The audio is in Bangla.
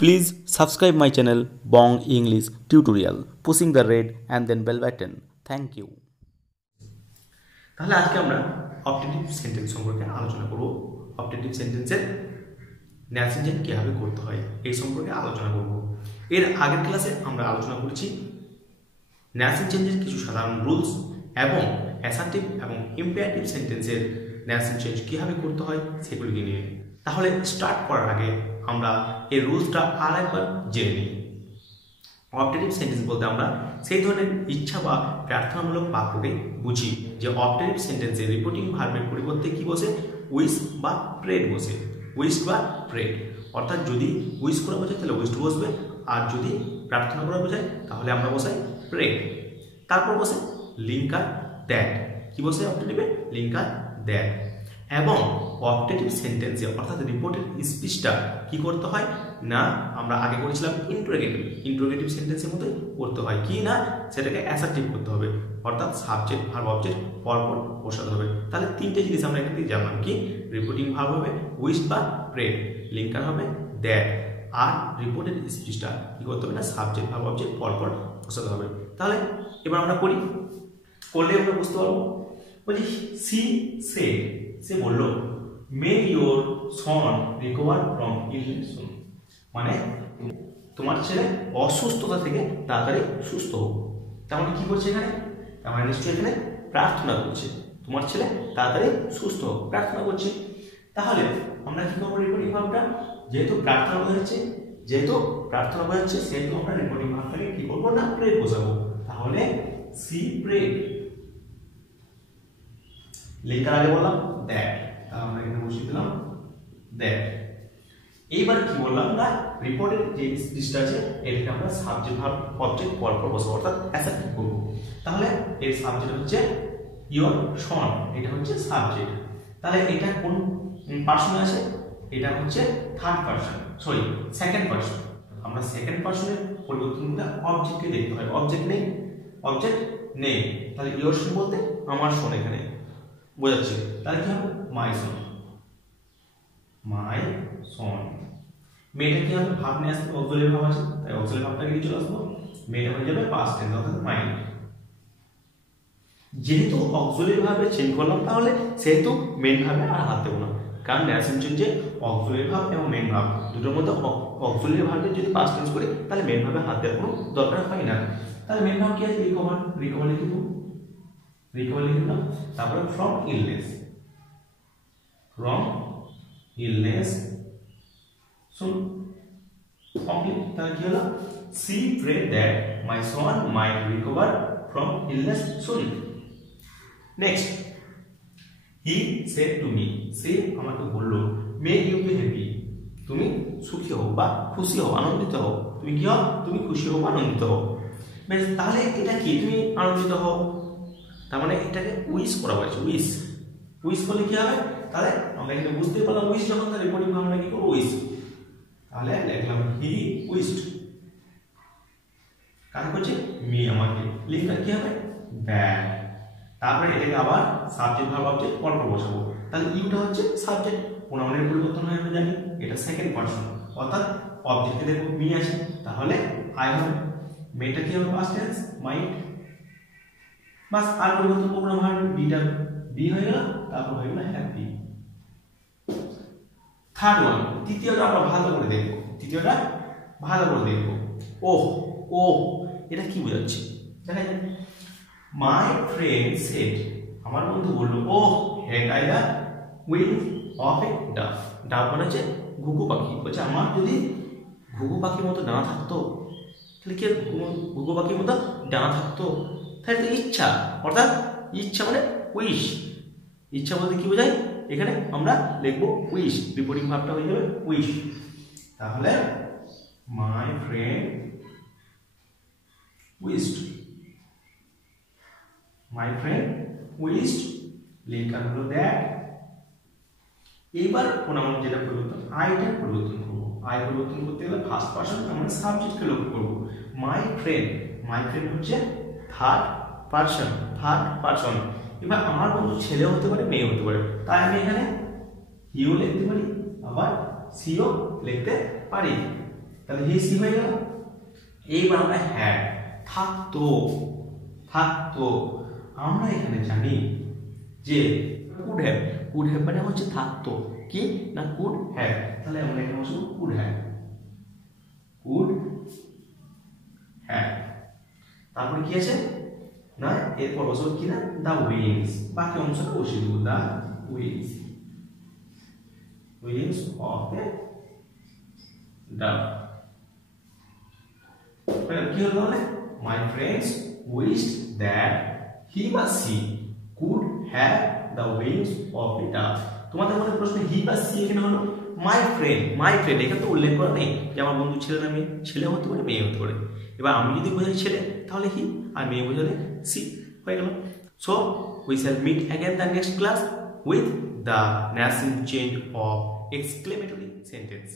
Please subscribe my channel Bong English Tutorial, pushing the red and then bell button. Thank you. তাহলে আজকে আমরা অবজেক্টিভ সেন্টেন্স সম্পর্কে আলোচনা করব। অবজেক্টিভ সেন্টেন্সের ন্যারেশন কিভাবে করতে হয় এই সম্পর্কে আলোচনা করব। এর আগের ক্লাসে আমরা আলোচনা করেছি ন্যারেশন চেঞ্জের কিছু সাধারণ রুলস এবং অ্যাসার্টিভ এবং ইম্পারেটিভ সেন্টেন্সের ন্যারেশন চেঞ্জ কিভাবে করতে হয় সেগুলিকে নিয়ে। তাহলে স্টার্ট করার আগে আমরা এই রুলসটা আরেকবার জেনে নিই। অবজেক্টিভ সেন্টেন্স বলতে আমরা সেই ধরনের ইচ্ছা বা প্রার্থনামূলক বাক্যকে বুঝি যে অবজেক্টিভ সেন্টেন্সে রিপোর্টিং ভার্বের পরিবর্তে কি বসে, উইশ বা প্রেড বসে। উইশ বা প্রেড, অর্থাৎ যদি উইশ করা বোঝায় তাহলে উইশ বসবে, আর যদি প্রার্থনা করা বোঝায় তাহলে আমরা বসাই প্রেড। তারপর বসে লিঙ্কার দ্যাট, কি বসে অবজেক্টিভে? Linker that. এবং অবজেক্টিভ সেন্টেন্সে অর্থাৎ রিপোর্টেড স্পিচটা কি করতে হয় না, আমরা আগে করেছিলাম ইন্টারোগেটিভ সেন্টেন্সের মতোই করতে হয় কি না, সেটাকে অ্যাসার্টিভ করতে হবে, অর্থাৎ সাবজেক্ট ভার্ব অবজেক্ট পরপর বসাতে হবে। তাহলে তিনটে জিনিস আমরা এখান থেকে জানলাম, কি রিপোর্টিং ভার্ব হবে উইশ বা প্রেড, লিঙ্কার হবে দ্যাট, আর রিপোর্টেড স্পিচটা কি করতে হবে না, সাবজেক্ট ভার্ব অবজেক্ট পরপর বসাতে হবে। তাহলে এবার আমরা করি, করলে আমরা বুঝতে পারবো। বলছি সে বলল may your son recover from illness, মানে তোমার ছেলে অসুস্থতা থেকে তাড়াতাড়ি সুস্থ হোক। তার মানে কি করছে এখানে? তার মানে নিশ্চয়ই এখানে প্রার্থনা করছে, তোমার ছেলে তাড়াতাড়ি সুস্থ হোক, প্রার্থনা করছে। তাহলে আমরা কি করবো রিপোর্টিং ভার্বটা? যেহেতু প্রার্থনা বোঝাচ্ছে সেহেতু আমরা রিপোর্টিং ভার্বটাকে কি করবো না, প্রেড বসাবো। তাহলে সি প্রেড, লিঙ্কার আগে বললাম দ্যাট, তাহলে আমরা এখানে বসিয়ে দিলাম দ্যাট। এইবার কি বললাম না, রিপোর্টের যে স্পিচটা আছে এটাকে আমরা সাবজেক্ট ভার্ব অবজেক্ট পরপর বসাবো, অর্থাৎ অ্যাসার্টিভ করব। তাহলে এর সাবজেক্ট হচ্ছে ইওর সন, এটা হচ্ছে সাবজেক্ট। তাহলে এটা কোন পারসনে আছে? এটা হচ্ছে সেকেন্ড পারসন। আমরা সেকেন্ড পারসনের পরিবর্তন করে অবজেক্টকে দেখতে হয়। অবজেক্ট নেই, তাহলে ইওর সন বলতে আমার সন এখানে বোঝাচ্ছে। তাহলে কি হবে? মাই সন। মেয়েটা কি হবে? ভাব নিয়ে আসতে অক্সিলারি ভাব আছে, তাই অক্সিলারি ভাবটাকে নিয়ে চলে আসবো। মেয়েটা হয়ে যাবে পাস্ট টেন্স, অর্থাৎ মাইন্ড। যেহেতু অক্সিলারি ভাবে চেঞ্জ করলাম, তাহলে সেহেতু মেন ভাবে আর হাত দেবো না, কারণ ন্যারেশন চেঞ্জে অক্সিলারি ভাব এবং মেন ভাব দুটোর মধ্যে অক্সিলারি ভাবে যদি পাস্ট টেন্স করি তাহলে মেন ভাবে হাত দেওয়ার কোনো দরকার হয় না। তাহলে মেন ভাব কি আছে? রিকভার লিখে দাও। তারপরে ফ্রম ইলনেস শুন কমপ্লিট। তাহলে কি হলো? She prayed that my son might recover from illness soon. Next, he said to me, সে আমাকে বলল মে ইউ বি হ্যাপি, তুমি সুখী হও বা খুশি হও, আনন্দিত হও। তুমি কি হও? তুমি খুশি হও বা আনন্দিত হও। বেশ, তাহলে এটা কি? তুমি আনন্দিত হও, তার মানে এটাকে উইশ করা হয়েছে। উইশ করলে কি হবে? তাহলে আমরা এখানে বুঝতেই পারলাম উইশ যখন, তাহলে রিপোর্টিং আমরা কি করবো? উইশ। তাহলে লিখলাম হি উইশড, কাজ করছে মি, আমাকে। লিঙ্কার কি হবে? দ্যাট। তারপরে এটাকে আবার সাবজেক্ট ভার্ব অবজেক্ট পরপর বসাবো। তাহলে ইউটা হচ্ছে সাবজেক্ট, প্রোনাউনের পরিবর্তন হয় আমরা জানি, এটা সেকেন্ড পারসন, অর্থাৎ অবজেক্টে দেখো মি আছে, তাহলে আই হবে। মেয়েটা কি হবে? পাস্ট টেন্স মাইট। বাস, আর পরিবর্তন করবো না, ভার্ব বিটা বি হয়ে গেল, তারপর হয়ে গেল হ্যাপি। থার্ড ওয়ান, তৃতীয়টা আমরা ভালো করে দেখবো। ওহ, এটা কি বোঝাচ্ছে দেখা যায়? মাই ফ্রেন্ড সেড, আমার বন্ধু বলল, oh had I the wing of a dove. Dove মানে হচ্ছে ঘুঘু পাখি। বলছে আমার যদি ঘুঘু পাখির মতো ডানা থাকতো, তাহলে কি ঘুঘু পাখির মতো ডানা থাকতো, তাহলে তো ইচ্ছা, অর্থাৎ ইচ্ছা মানে উইশ। ইচ্ছা বলতে কি বোঝায়? এখানে আমরা লিখবো উইশ, রিপোর্টিং ভার্বটা হয়ে যাবে উইশ। তাহলে মাই ফ্রেন্ড উইশড, লিঙ্কার হলো দ্যাট। এবার প্রোনাউন যেটা পরিবর্তন, আইটা পরিবর্তন করবো। আই পরিবর্তন করতে গেলে ফার্স্ট পারসন, আমরা সাবজেক্টকে লক্ষ্য করবো। মাই ফ্রেন্ড হচ্ছে থার্ড পারসন। এবার আমার বন্ধু ছেলেও হতে পারে, মেয়ে হতে পারে, তাই আমি এখানে হিও লিখতে পারি, আবার সিও লিখতে পারি। তাহলে হি সি হয়ে গেল। এইবার আমরা হ্যাড থাকতো, থাকতো আমরা এখানে জানি যে কুড হ্যাভ মানে হচ্ছে থাকতো, কি না কুড হ্যাভ, তাহলে আমরা এখানে বসবো কুড হ্যাভ, কুড হ্যাভ। তারপরে কি আছে না এরপর বসবো কি না দা উইংস, বাকি অংশটা বসিয়ে দেবো the wings, wings of a dove. কি হলো তাহলে my friends wished that he বা she could have the wings of a dove. তোমাদের মনে প্রশ্ন হি বা সি এখানে হলো মাই ফ্রেন্ড, মাই ফ্রেন্ড এখানে তো উল্লেখ করা নেই যে আমার বন্ধু ছেলে না মেয়ে, ছেলে হতে পারে মেয়ে হতে পারে। এবার আমি যদি বোঝাই ছেলে তাহলে হি, আর মেয়ে বোঝালে সি হয়ে গেল। So we shall meet again the next class with the nascent change of exclamatory sentence.